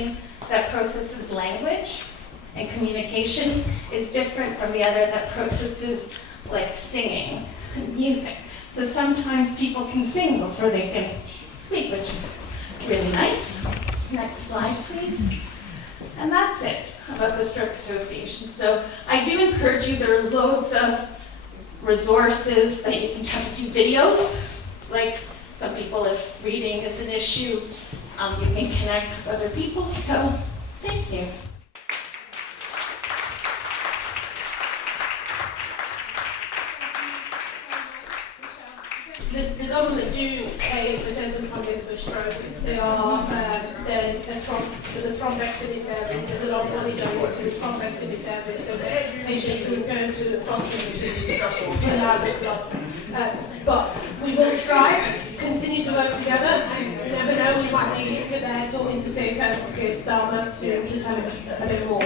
brain that processes language and communication is different from the other that processes like singing and music. So sometimes people can sing before they can speak, which is really nice. Next slide, please. And that's it about the Stroke Association. So I do encourage you, there are loads of resources that you can tap into, videos. Like some people, if reading is an issue, you can connect with other people. So thank you. The government do pay a percentage of funding for stroke. There's a thrombectomy service. There's a lot of money going to the thrombectomy service, so that patients who go to the hospital will have results. But we will strive, continue to work together, and you never know, we might be there talking to say because Dharma soon to tell a bit more.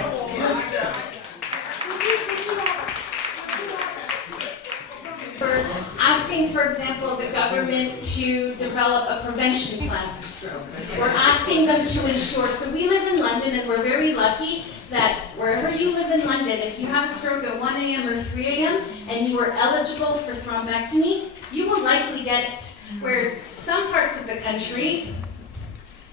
For asking, for example, the government to develop a prevention plan for stroke. We're asking them to ensure, so we live in London and we're very lucky that wherever you live in London, if you have a stroke at 1 a.m. or 3 a.m. and you are eligible for thrombectomy, you will likely get it. Whereas some parts of the country,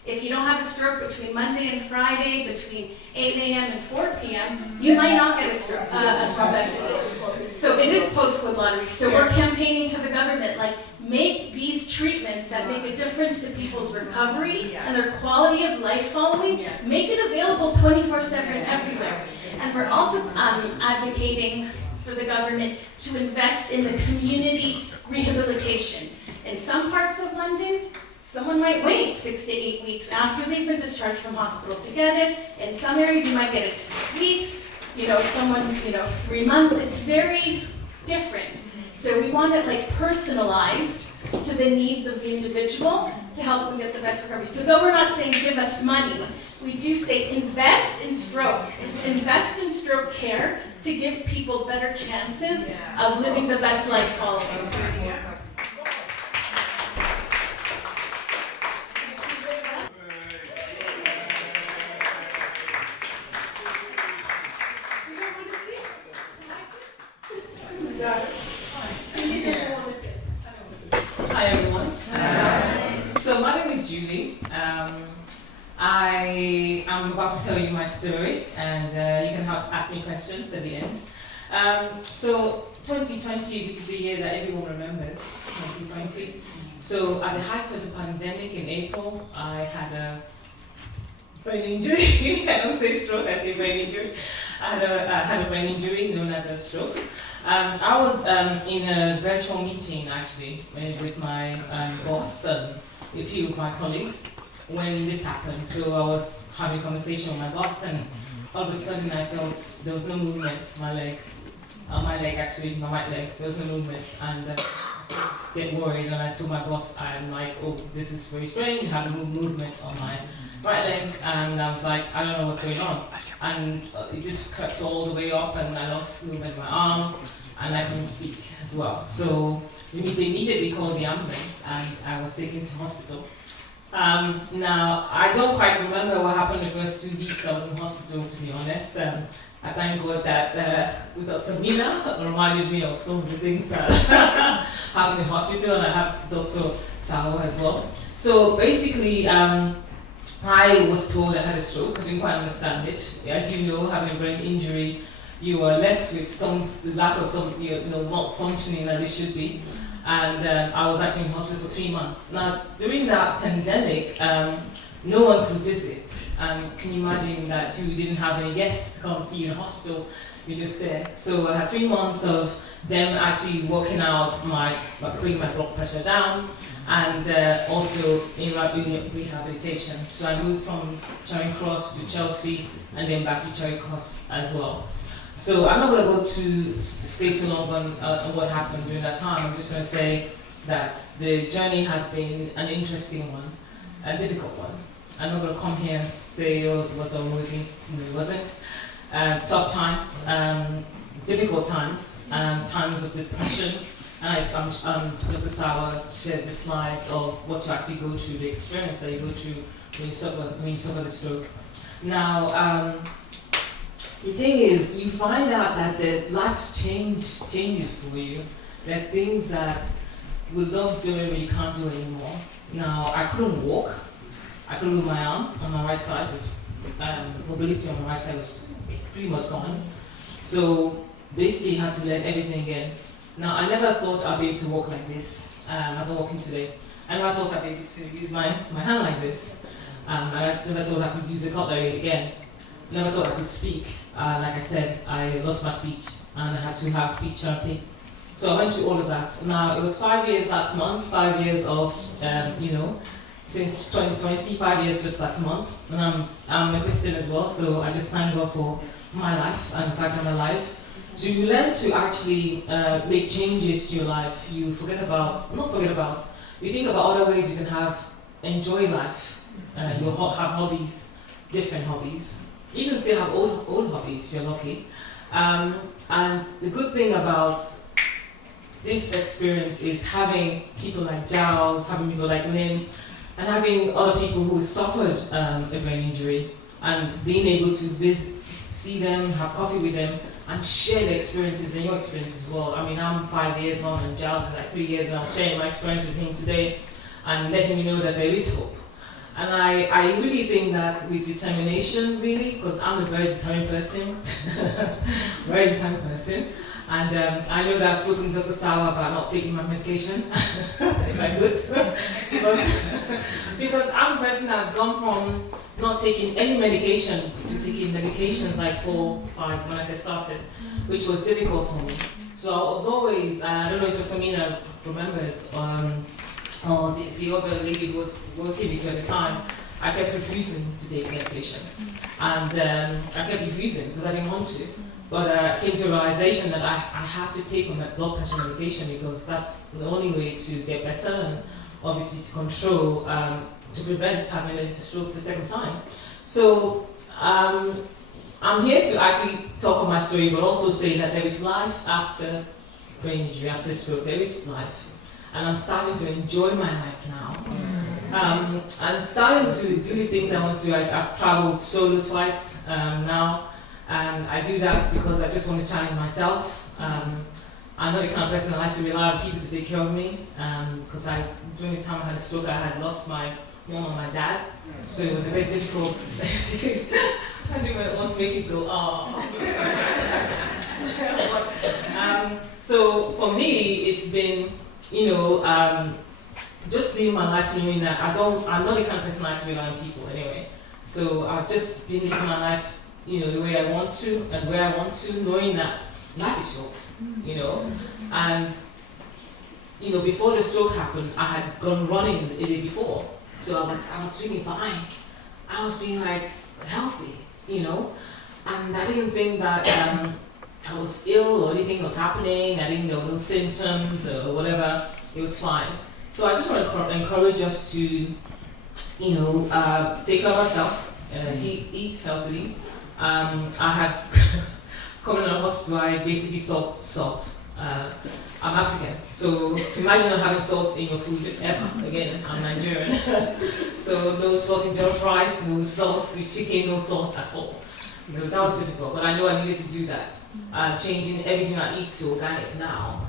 if you don't have a stroke between Monday and Friday, between 8 a.m. and 4 p.m., you might not get a stroke, a thrombectomy. So it is postcode lottery. So we're campaigning to the government, like, make these treatments that make a difference to people's recovery and their quality of life following, make it available 24/7 everywhere. And we're also advocating for the government to invest in the community rehabilitation. In some parts of London, someone might wait 6 to 8 weeks after they've been discharged from hospital to get it. In some areas, you might get it 6 weeks. Someone, 3 months. It's very different. So we want it like personalized to the needs of the individual to help them get the best recovery. So though we're not saying give us money, we do say invest in stroke care to give people better chances of living the best life following. Hi everyone. So my name is Julie. I am about to tell you my story, and you can ask me questions at the end. So 2020, which is a year that everyone remembers, 2020. So at the height of the pandemic in April, I had a brain injury. I don't say stroke, I say brain injury. I had a brain injury known as a stroke. I was in a virtual meeting actually with my boss and a few of my colleagues when this happened. So I was having a conversation with my boss, and all of a sudden I felt there was no movement. My right leg, there was no movement, and I started to get worried. And I told my boss, I'm like, oh, this is very strange. I have no movement on my right leg, and I was like, I don't know what's going on. And it just crept all the way up, and I lost movement in my arm, and I couldn't speak as well. So they immediately called the ambulance, and I was taken to hospital. Now, I don't quite remember what happened the first 2 weeks I was in hospital, to be honest. I thank God that Dr. Mina reminded me of some of the things that happened in hospital, and I have Dr. Sawa as well. So basically, I was told I had a stroke. I didn't quite understand it. As you know, having a brain injury, you are left with the lack of not functioning as it should be. And I was actually in hospital for 3 months. Now, during that pandemic, no one could visit. Can you imagine that you didn't have any guests to come see you in the hospital? You're just there. So I had 3 months of them actually working out bringing my blood pressure down, and also in rehabilitation. So I moved from Charing Cross to Chelsea, and then back to Charing Cross as well. So I'm not going to go to stay too long on what happened during that time. I'm just going to say that the journey has been an interesting one, a difficult one. I'm not going to come here and say, oh, it was all rosy. No, it wasn't. Tough times, difficult times, times of depression. And Dr. Sawa shared the slides of what you actually go through, the experience that you go through when you suffer the stroke. Now, the thing is, you find out that the life changes for you. There are things that you love doing but you can't do anymore. Now, I couldn't walk. I couldn't move my arm on my right side. Mobility on my right side was pretty much gone. So basically, I had to learn everything again. Now, I never thought I'd be able to walk like this as I'm walking today. I never thought I'd be able to use my hand like this. And I never thought I could use a cutlery again. Never thought I could speak. Like I said, I lost my speech and I had to have speech therapy. So I went through all of that. Now, it was 5 years last month, 5 years of, since 2020, 5 years just last month. And I'm a Christian as well, so I just signed up for my life and the fact I'm alive. So you learn to actually make changes to your life. You you think about other ways you can enjoy life. You have hobbies, different hobbies. You can still have old hobbies, you're lucky. And the good thing about this experience is having people like Giles, having people like Lynn, and having other people who suffered a brain injury, and being able to see them, have coffee with them, and share their experiences and your experiences as well. I mean, I'm 5 years on, and Giles is like 3 years, and I'm sharing my experience with him today, and letting me know that there is hope. And I really think that with determination, really, because I'm a very determined person, and I know that I've spoken to Dr. Sawa about not taking my medication, if I could, because I'm a person that I've gone from not taking any medication to taking medications like 4, 5 when I first started, which was difficult for me. So I was always, I don't know if Dr. Mina remembers, or the other lady who was working with you at the time, I kept refusing to take medication. And I kept refusing because I didn't want to. But I came to a realization that I had to take on that blood pressure medication because that's the only way to get better and obviously to control, to prevent having a stroke the second time. So I'm here to actually talk of my story, but also say that there is life after brain injury, after stroke. There is life. And I'm starting to enjoy my life now. I'm starting to do the things I want to do. I've traveled solo twice now, and I do that because I just want to challenge myself. I'm not the kind of person that likes to rely on people to take care of me, because during the time I had a stroke, I had lost my mom and my dad, so it was a bit difficult. I didn't want to make it go, oh. So for me, it's been, just living my life knowing that I'm not the kind of person that likes to rely on people anyway. So I've just been living my life, the way I want to and where I want to, knowing that life is short, And, before the stroke happened, I had gone running the day before. So I was feeling fine. I was feeling like healthy, And I didn't think that I was ill or anything was happening. I didn't know those symptoms or whatever. It was fine. So I just want to encourage us to, take care of ourselves, eat healthily. I had come in a hospital. I basically stopped salt. I'm African, so imagine not having salt in your food ever again. I'm Nigerian, so no salt in jollof rice, no salt in chicken, no salt at all. So that was difficult, but I know I needed to do that. Changing everything I eat to organic now.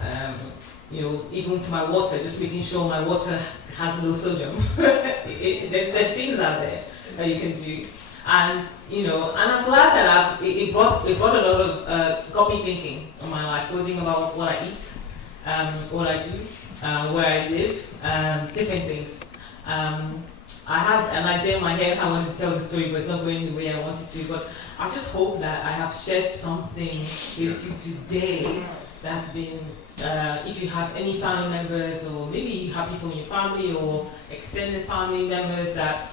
Even to my water, just making sure my water has no sodium. There are things out there that you can do. And and I'm glad that it brought a lot of got me thinking on my life, thinking about what I eat, what I do, where I live, different things. I had an idea in my head. I wanted to tell the story, but it's not going the way I wanted to. But I just hope that I have shared something with you today that's been, if you have any family members, or maybe you have people in your family or extended family members that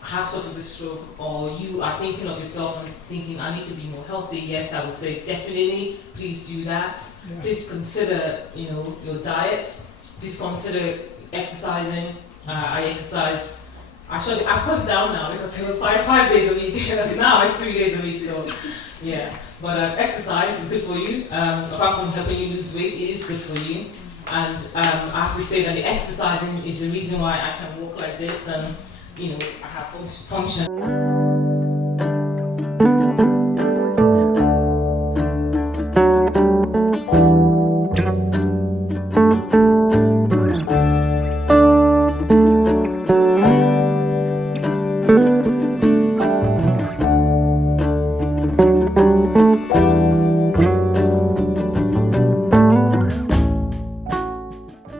have suffered a stroke, or you are thinking of yourself and thinking, I need to be more healthy, yes, I would say definitely, please do that. Yeah. Please consider, your diet. Please consider exercising. I exercise. I cut it down now because it was 5 days a week. Now it's 3 days a week, so yeah. But exercise is good for you. Apart from helping you lose weight, it is good for you. And I have to say that the exercising is the reason why I can walk like this and you know, I have function.